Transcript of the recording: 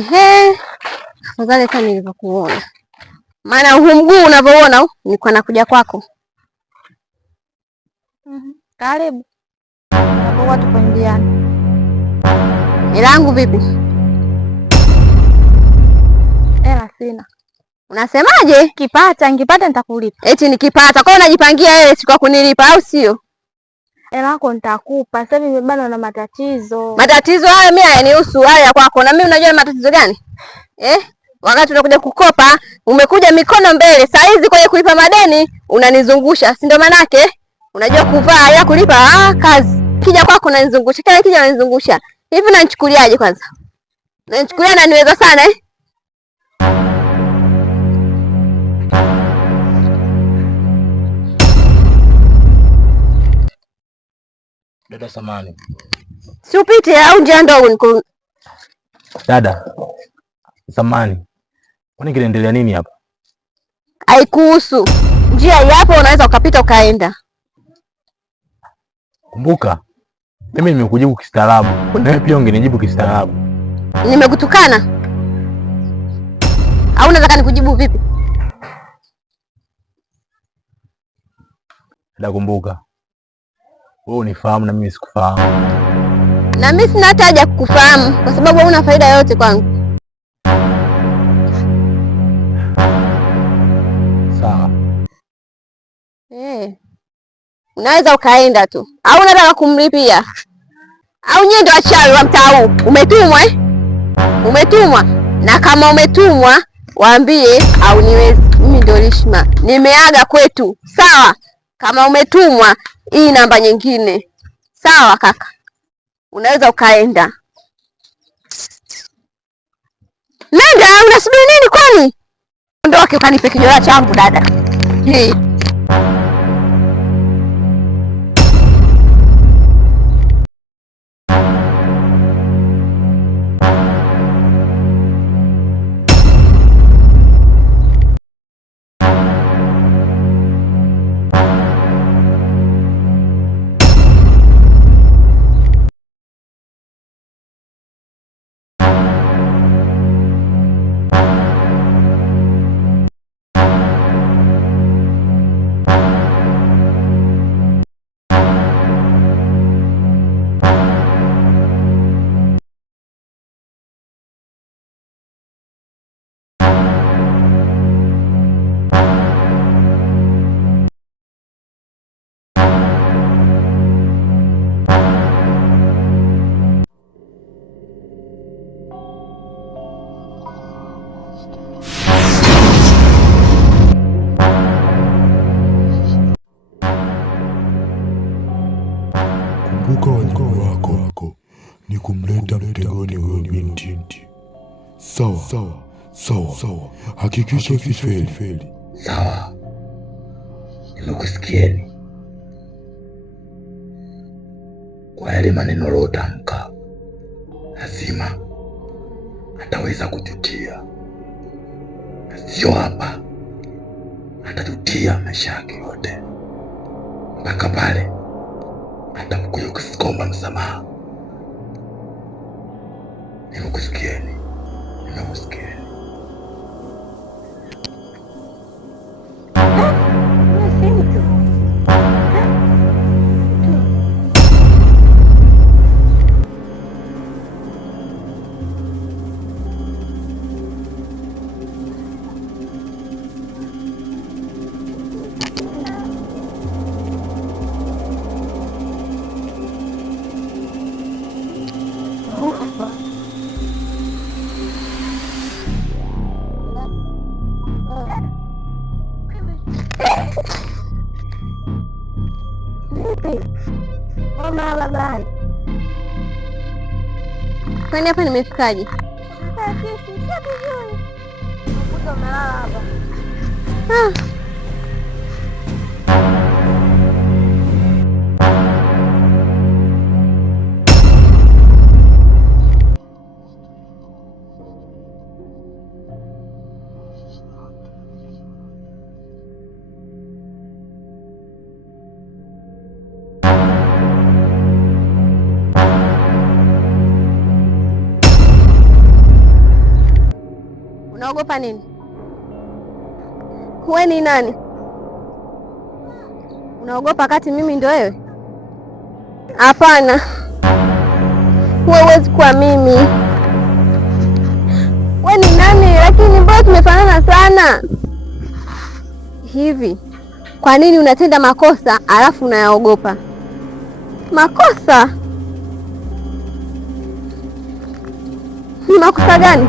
Ehe, afadhali kama nilivyokuona, maana huu mguu unavyoona nilikuwa nakuja kwako. Karibu. Napokuwa tuko njiani. Hela yangu vipi? Hela sina. Unasemaje? Nikipata nitakulipa. Eti nikipata. Kwa hiyo unajipangia wewe siku ya kunilipa au sio? Hela yako nitakupa. Sasa hivi nimebana na matatizo. Matatizo haya mimi hayanihusu, haya kwako. Na mimi unajua matatizo gani? Wakati unakuja kukopa, umekuja mikono mbele. Saa hizi kwenye kulipa madeni unanizungusha, si ndio manake? Unajua kuvaa ya kulipa kazi. Kija kwako unanizungusha, kila kija unanizungusha. Hivi unanichukuliaje kwanza? Unanichukulia na niweza sana Dada samani. Si upite au njia ndogo niko. Dada samani. Kwani kinaendelea nini hapa? Haikuhusu. Njia yapo, unaweza ukapita ukaenda. Kumbuka, mimi nimekujibu kistaarabu. Na wewe pia ungenijibu kistaarabu. Nimekutukana? Au unataka nikujibu vipi? Dada kumbuka, wewe unifahamu na mimi sikufahamu. Na mimi sina hata haja kukufahamu kwa sababu hauna faida yoyote kwangu. Sawa. Unaweza ukaenda tu. Au unataka kumlipia? Au nyie ndio wachawi wa mtaa huu? Umetumwa Umetumwa. Na kama umetumwa, waambie au niwezi. Mimi ndio Rishma. Nimeaga kwetu. Sawa? Kama umetumwa, hii namba nyingine. Sawa kaka? Unaweza ukaenda. Nenda, unasubiri nini kwani? Ondoke ukanipe kijola changu dada. Kumbuka wajibu wako ni kumleta mtegoni huyo binti. Sawa. Hakikisha usifeli. Sawa. Nimekusikieni. Kwa yale maneno lotamka, lazima ataweza kujutia. Sio hapa, atajutia maisha yake yote mpaka pale atakuja kusikomba msamaha. Nimekusikieni. Kwani hapa nimefikaje? Unaogopa nini? Wewe ni nani? Unaogopa kati mimi ndio wewe? Hapana, wewe huwezi kuwa mimi. Wewe ni nani? Lakini mbona tumefanana sana hivi? Kwa nini unatenda makosa alafu unayaogopa? Makosa? Ni makosa gani?